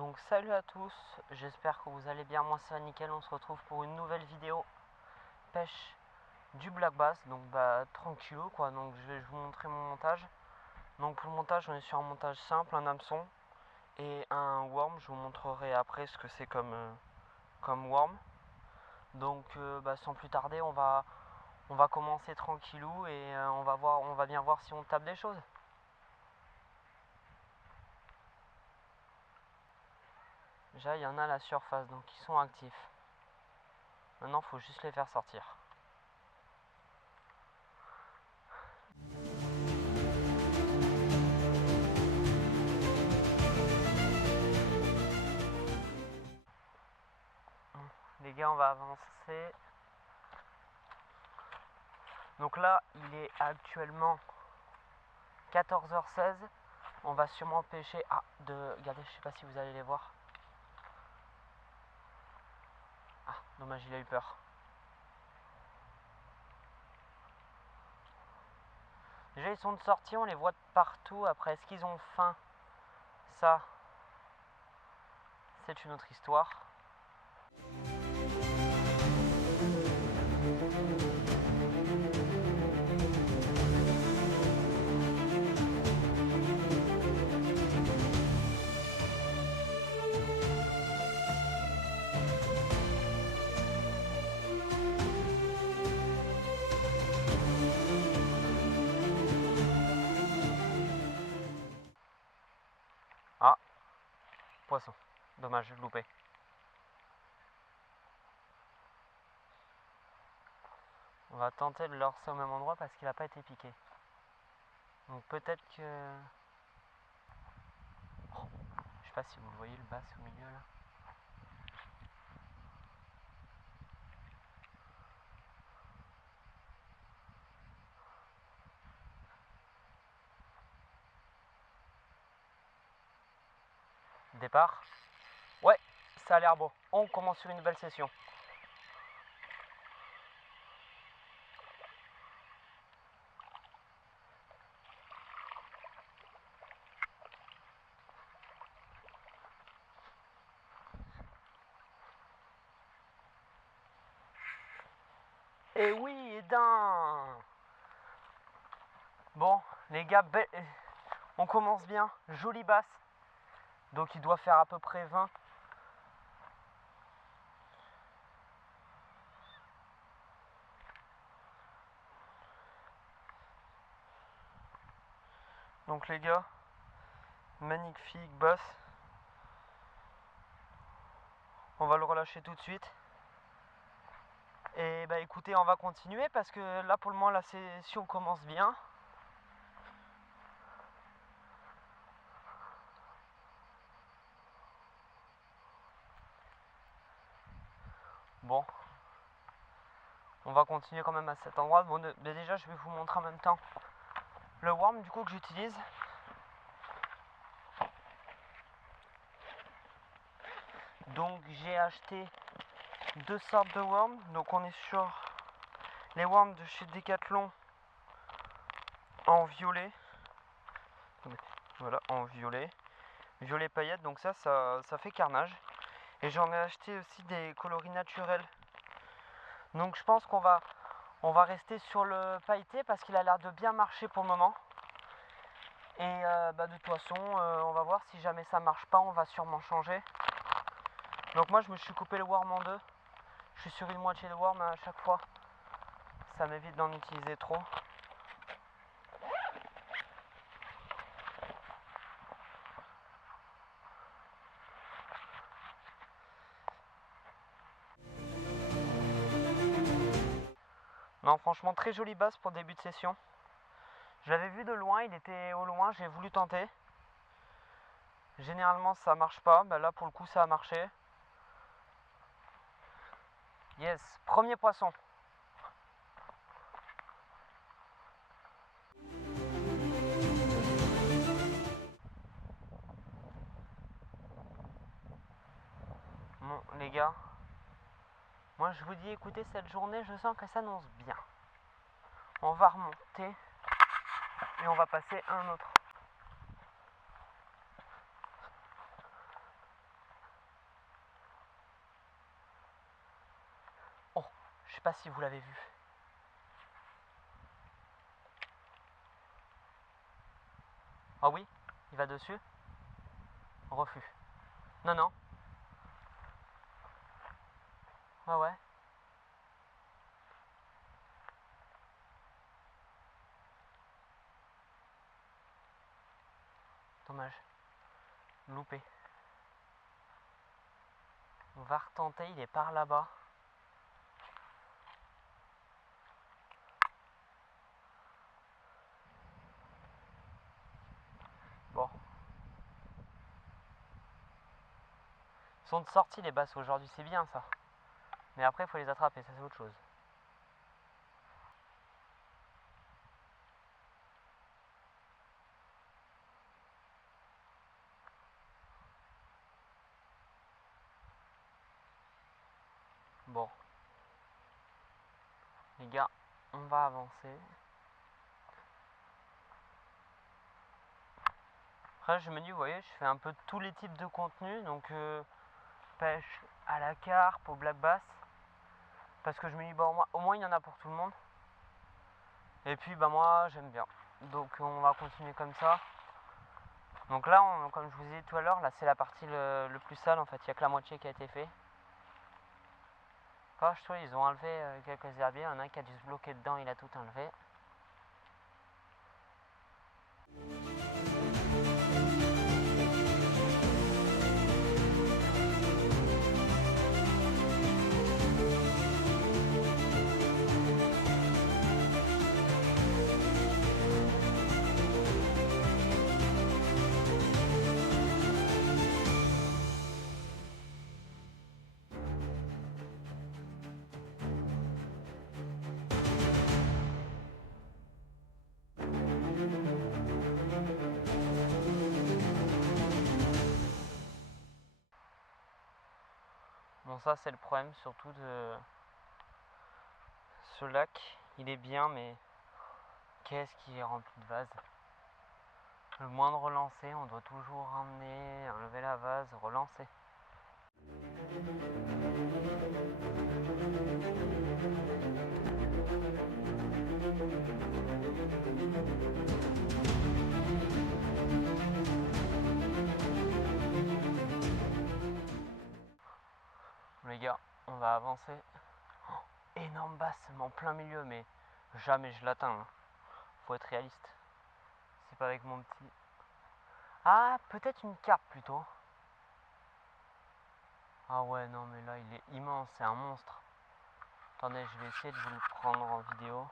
Donc salut à tous, j'espère que vous allez bien, moi ça va nickel, on se retrouve pour une nouvelle vidéo pêche du black bass, donc tranquillou quoi, donc je vais vous montrer mon montage. Donc pour le montage on est sur un montage simple, un hameçon et un worm, je vous montrerai après ce que c'est comme worm. Donc sans plus tarder on va commencer tranquillou et on va bien voir si on tape des choses. Déjà il y en a à la surface donc ils sont actifs. Maintenant il faut juste les faire sortir. Les gars, on va avancer. Donc là, il est actuellement 14h16. On va sûrement pêcher. Regardez, je sais pas si vous allez les voir. Ah, dommage, il a eu peur. Déjà, ils sont de sortie, on les voit de partout. Après, est-ce qu'ils ont faim? Ça, c'est une autre histoire. Ah, poisson. Dommage, je l'ai loupé. On va tenter de le lancer au même endroit parce qu'il n'a pas été piqué. Donc peut-être que... Oh, je sais pas si vous voyez le bass au milieu là. Départ. Ouais, ça a l'air beau. On commence sur une belle session. Et oui, et d'un. Bon, les gars, on commence bien. Jolie basse. Donc il doit faire à peu près 20. Donc les gars, magnifique basse. On va le relâcher tout de suite. Et écoutez, on va continuer parce que là pour le moment la session commence bien. Bon, on va continuer quand même à cet endroit. Bon, déjà je vais vous montrer en même temps le worm du coup que j'utilise. Donc j'ai acheté deux sortes de worms. Donc on est sur les worms de chez Decathlon en violet. Voilà, en violet. Violet paillette, donc ça fait carnage. Et j'en ai acheté aussi des coloris naturels. Donc je pense qu'on va rester sur le pailleté parce qu'il a l'air de bien marcher pour le moment. Et de toute façon, on va voir si jamais ça marche pas, on va sûrement changer. Donc moi je me suis coupé le worm en deux. Je suis sur une moitié de worm à chaque fois. Ça m'évite d'en utiliser trop. Non, franchement, très jolie basse pour début de session. Je l'avais vu de loin, il était au loin, j'ai voulu tenter. Généralement, ça marche pas. Là, pour le coup, ça a marché. Yes, premier poisson. Bon, les gars, moi je vous dis, écoutez, cette journée, je sens que ça s'annonce bien. On va remonter et on va passer à un autre. sais pas si vous l'avez vu. Ah oui, il va dessus. Refus. Non, non. Ah ouais. Dommage. Loupé. On va retenter, il est par là-bas. Bon. Ils sont de sortie les basses aujourd'hui, c'est bien ça. Mais après, il faut les attraper, ça c'est autre chose. Bon. Les gars, on va avancer. Après, je me dis, vous voyez, je fais un peu tous les types de contenus. Donc, pêche à la carpe, au black bass. Parce que je me dis, bon, au moins il y en a pour tout le monde. Et puis, bah, moi, j'aime bien. Donc, on va continuer comme ça. Donc là, comme je vous ai dit tout à l'heure, là, c'est la partie le plus sale en fait. Il n'y a que la moitié qui a été fait. Quand je trouve, ils ont enlevé quelques herbiers. Il y en a un qui a dû se bloquer dedans, il a tout enlevé. Bon, ça c'est le problème surtout de ce lac. Il est bien, mais qu'est-ce qu'il est rempli de vases. Le moindre relancer, on doit toujours ramener, enlever la vase, relancer. Les gars, on va avancer. Oh, énorme basse, en plein milieu, mais jamais je l'atteins. Hein. Faut être réaliste. C'est pas avec mon petit. Ah, peut-être une carpe plutôt. Ah ouais, non, mais là, il est immense, c'est un monstre. Attendez, je vais essayer de vous le prendre en vidéo.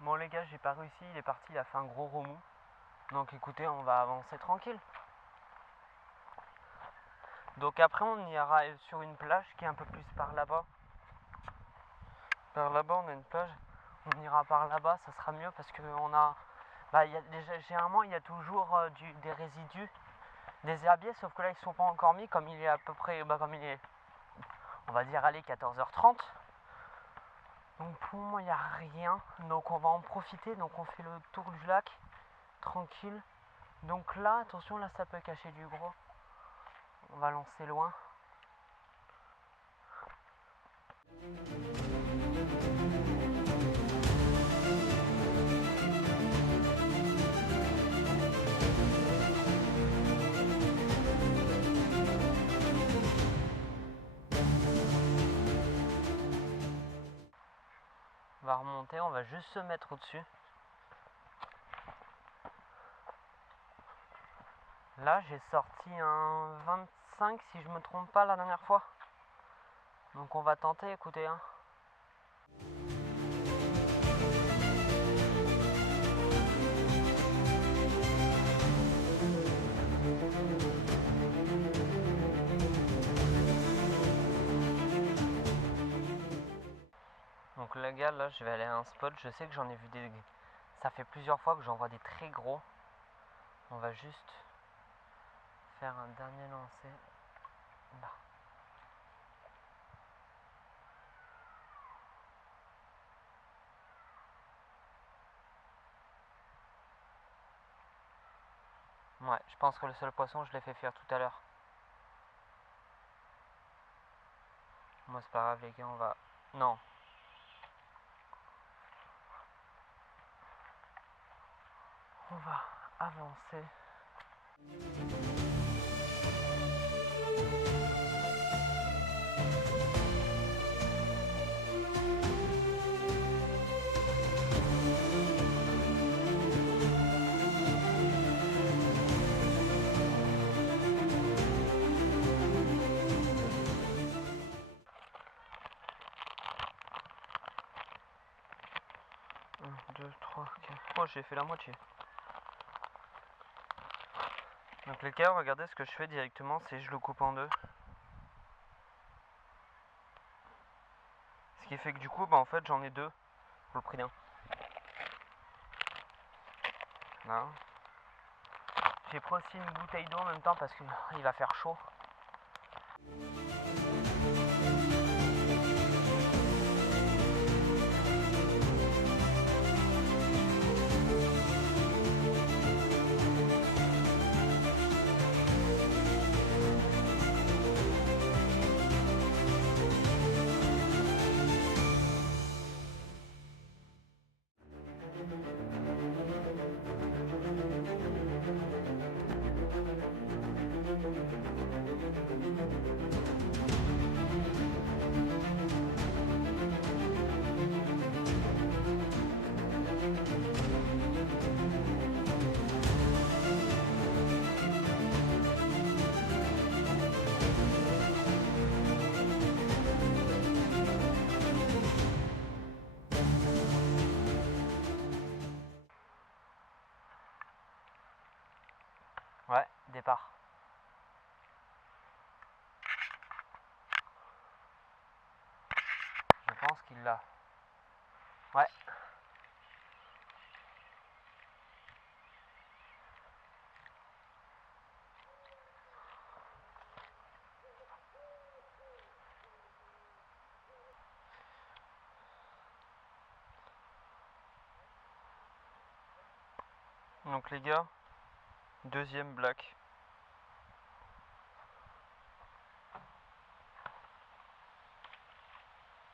Bon les gars, j'ai pas réussi, il est parti, il a fait un gros remous. Donc écoutez, on va avancer tranquille. Donc après on ira sur une plage qui est un peu plus par là-bas. Par là-bas on a une plage. On ira par là-bas, ça sera mieux parce que on a. Bah, généralement il y a toujours des résidus, des herbiers, sauf que là ils sont pas encore mis comme il est à peu près. Bah, comme il est. On va dire allez 14h30. Donc pour moi il n'y a rien. Donc on va en profiter. Donc on fait le tour du lac. Tranquille. Donc là, attention, là ça peut cacher du gros. On va lancer loin. On va remonter, on va juste se mettre au-dessus. Là, j'ai sorti un 25 si je me trompe pas la dernière fois. Donc on va tenter, écoutez. Hein. Donc les gars, là je vais aller à un spot. Je sais que j'en ai vu des. Ça fait plusieurs fois que j'en vois des très gros. On va juste faire un dernier lancer. Là. Ouais, je pense que le seul poisson, je l'ai fait fuir tout à l'heure. Moi c'est pas grave les gars, on va... Non. On va avancer. Un, deux, trois, quatre. Oh, j'ai fait la moitié. Donc les gars, regardez ce que je fais directement, c'est je le coupe en deux. Ce qui fait que du coup, bah en fait j'en ai deux pour le prix d'un. Là. J'ai pris aussi une bouteille d'eau en même temps parce qu'il va faire chaud. Ouais, départ. Je pense qu'il l'a. Ouais. Donc les gars, deuxième black.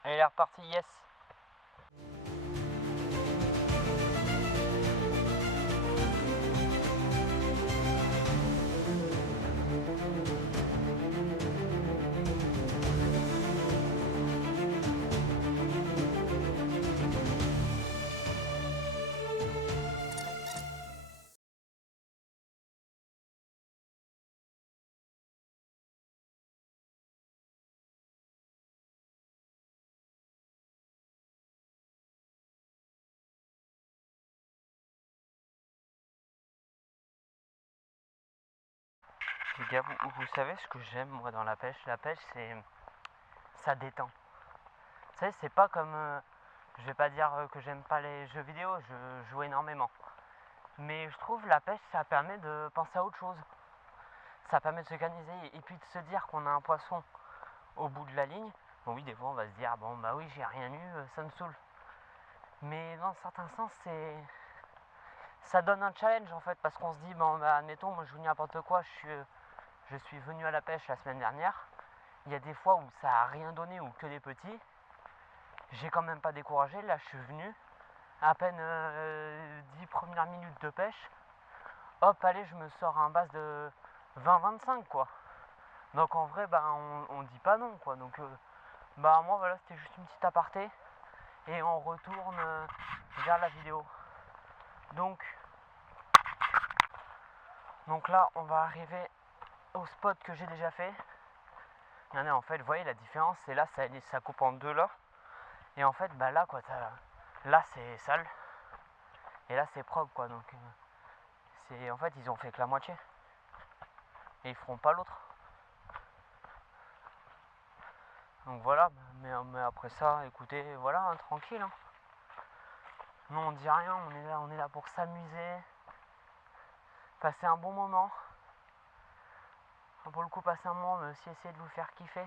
Elle est repartie, yes. Les gars, vous savez ce que j'aime moi dans la pêche? La pêche, ça détend. Vous savez, c'est pas comme... je vais pas dire que j'aime pas les jeux vidéo, je joue énormément. Mais je trouve la pêche, ça permet de penser à autre chose. Ça permet de s'organiser et puis de se dire qu'on a un poisson au bout de la ligne. Bon oui, des fois on va se dire, bon bah oui, j'ai rien eu, ça me saoule. Mais dans un certain sens, ça donne un challenge en fait, parce qu'on se dit, bon bah admettons, moi je joue n'importe quoi, je suis venu à la pêche la semaine dernière. Il y a des fois où ça a rien donné ou que des petits. J'ai quand même pas découragé, là je suis venu, à peine 10 premières minutes de pêche, hop allez je me sors un bass de 20-25 quoi. Donc en vrai bah on dit pas non quoi. Donc bah moi voilà, c'était juste une petite aparté et on retourne vers la vidéo. Donc là on va arriver au spot que j'ai déjà fait. Regardez, en fait vous voyez la différence, c'est là ça coupe en deux là. Et en fait bah là quoi, là c'est sale et là c'est propre quoi. Donc en fait ils ont fait que la moitié et ils feront pas l'autre. Donc voilà, mais après ça, écoutez, voilà, hein, tranquille. Hein. Nous on dit rien, on est là pour s'amuser, passer un bon moment. Pour le coup, passer un moment, mais aussi essayer de vous faire kiffer.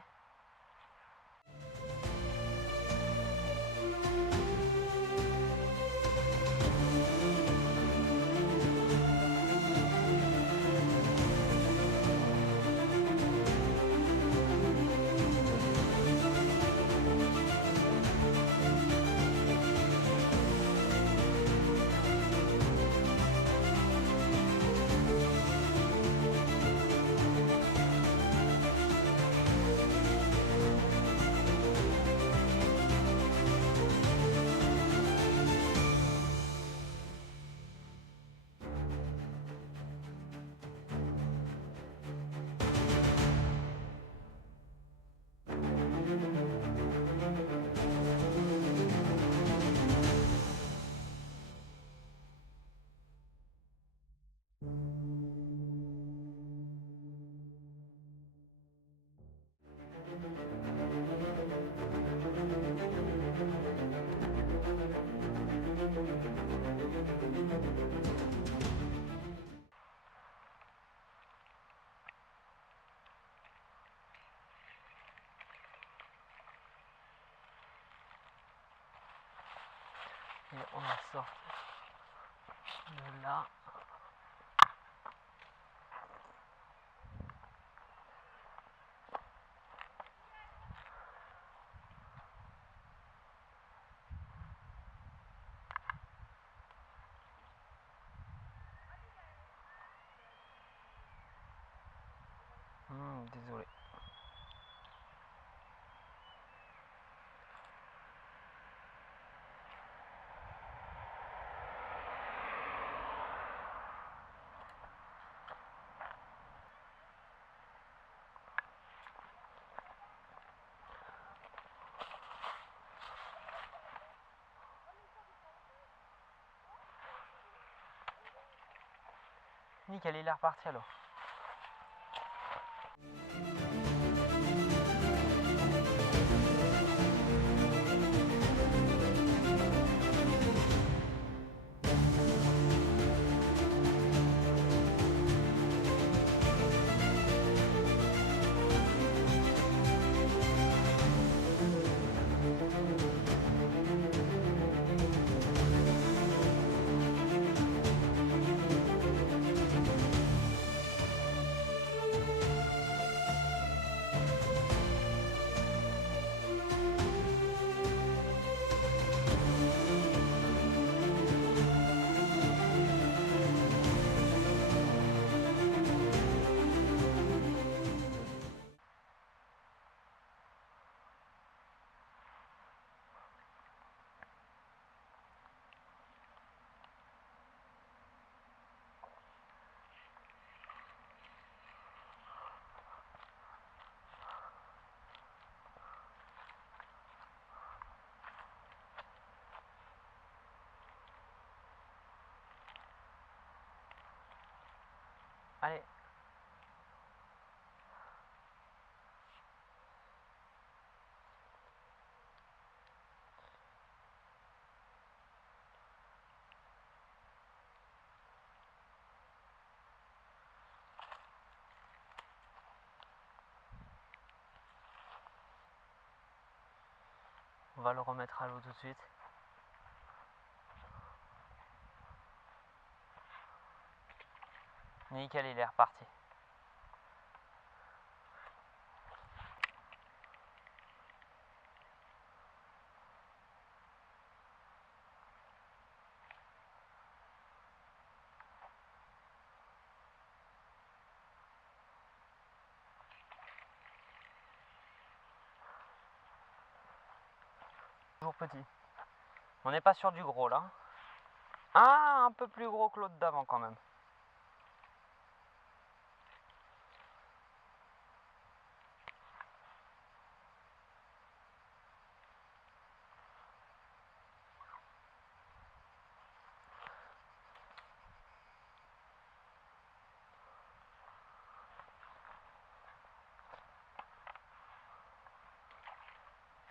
Et on va sortir de là. Désolé. Nickel, il est reparti alors. Allez. On va le remettre à l'eau tout de suite. Nickel, il est reparti. Toujours petit. On n'est pas sur du gros là. Ah, un peu plus gros que l'autre d'avant quand même.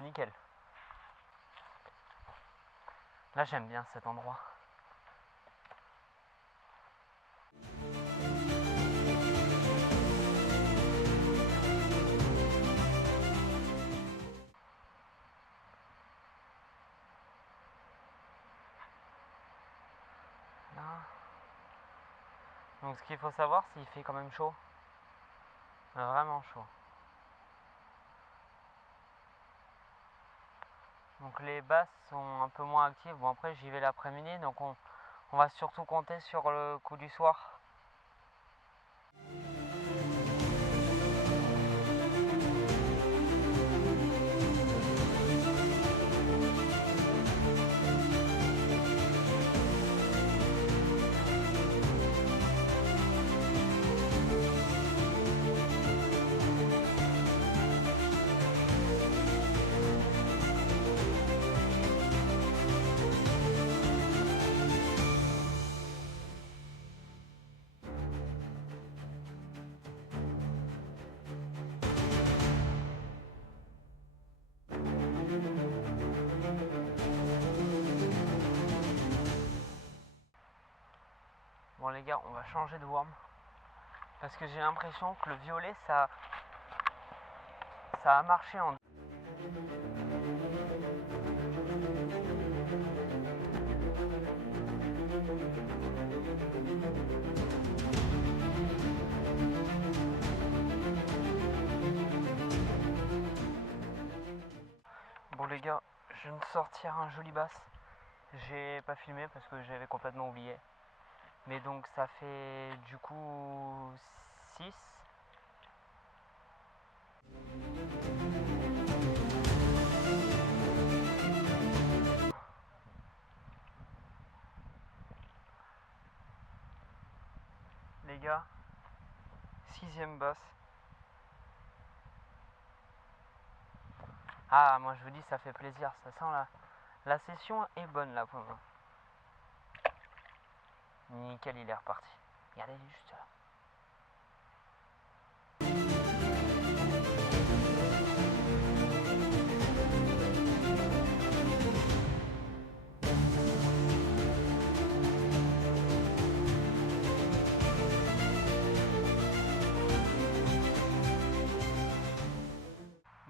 Nickel. Là j'aime bien cet endroit. Là. Donc ce qu'il faut savoir, c'est qu'il fait quand même chaud. Vraiment chaud. Donc les basses sont un peu moins actives. Bon après j'y vais l'après-midi, donc on va surtout compter sur le coup du soir. Bon les gars, on va changer de worm. Parce que j'ai l'impression que le violet, ça a marché en... gars, je viens de sortir un joli bass. J'ai pas filmé parce que j'avais complètement oublié. Mais donc ça fait du coup 6. Les gars, 6e basse. Ah, moi je vous dis, ça fait plaisir, ça sent là. La session est bonne là pour moi. Nickel, il est reparti. Regardez, il est juste là.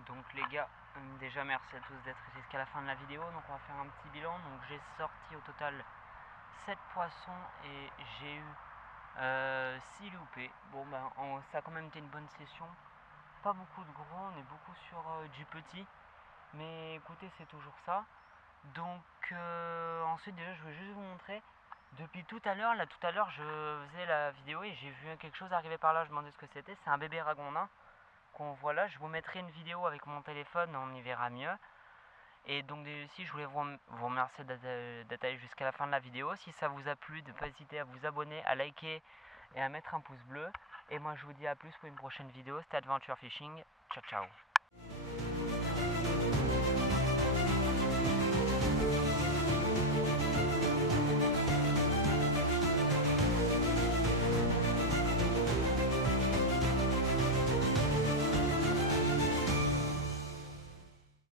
Donc les gars, déjà merci à tous d'être jusqu'à la fin de la vidéo. Donc on va faire un petit bilan. Donc j'ai sorti au total 7 poissons et j'ai eu 6 loupés. Bon ben ça a quand même été une bonne session. Pas beaucoup de gros, on est beaucoup sur du petit. Mais écoutez, c'est toujours ça. Donc ensuite déjà je vais juste vous montrer. Depuis tout à l'heure, je faisais la vidéo et j'ai vu quelque chose arriver par là, je me demandais ce que c'était. C'est un bébé ragondin qu'on voit là. Je vous mettrai une vidéo avec mon téléphone, on y verra mieux. Et donc ici je voulais vous remercier d'être allé jusqu'à la fin de la vidéo. Si ça vous a plu, ne pas hésiter à vous abonner, à liker et à mettre un pouce bleu. Et moi je vous dis à plus pour une prochaine vidéo. C'était Adventure Fishing. Ciao ciao.